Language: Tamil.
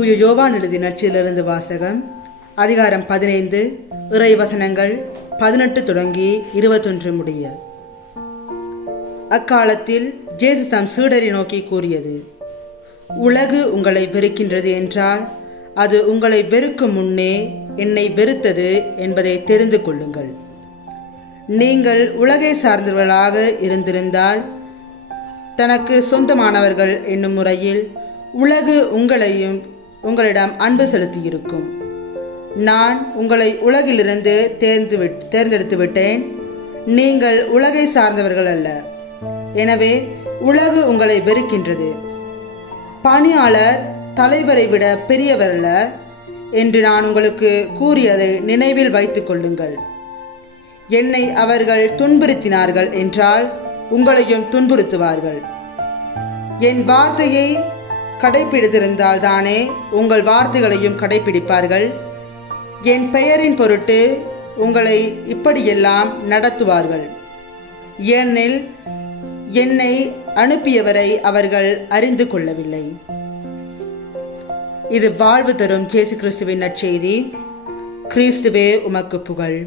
தூய யோவான் எழுதிய நற்செய்தியிலிருந்து வாசகம். அதிகாரம் 15, இறை வசனங்கள் 18 தொடங்கி 21 முடிய. அக்காலத்தில் இயேசு தம் சீடரை நோக்கி கூறியது: உலகு உங்களை வெறுக்கின்றது என்றால் அது உங்களை வெறுக்கும் முன்னே என்னை வெறுத்தது என்பதை தெரிந்து கொள்ளுங்கள். நீங்கள் உலகை சார்ந்தவர்களாக இருந்திருந்தால் தனக்கு சொந்தமானவர்கள் என்னும் முறையில் உலகு உங்களிடம் அன்பு செலுத்தியிருக்கும். நான் உங்களை உலகிலிருந்து தேர்ந்தெடுத்து விட்டேன். நீங்கள் உலகை சார்ந்தவர்கள் அல்ல. எனவே உலகு உங்களை வெறுக்கின்றது. பணியாளர் தலைவரை விட பெரியவர் அல்ல என்று நான் உங்களுக்கு கூறியதை நினைவில் வைத்துக் கொள்ளுங்கள். என்னை அவர்கள் துன்புறுத்தினார்கள் என்றால் உங்களையும் துன்புறுத்துவார்கள். என் வார்த்தையை கடைபிடித்திருந்தால் தானே உங்கள் வார்த்தைகளையும் கடைபிடிப்பார்கள். என் பெயரின் பொருட்டு உங்களை இப்படியெல்லாம் நடத்துவார்கள். ஏனெனில் என்னை அனுப்பியவரை அவர்கள் அறிந்து கொள்ளவில்லை. இது வாழ்வு தரும் இயேசு கிறிஸ்துவின் நற்செய்தி. கிறிஸ்துவே உமக்கு புகழ்.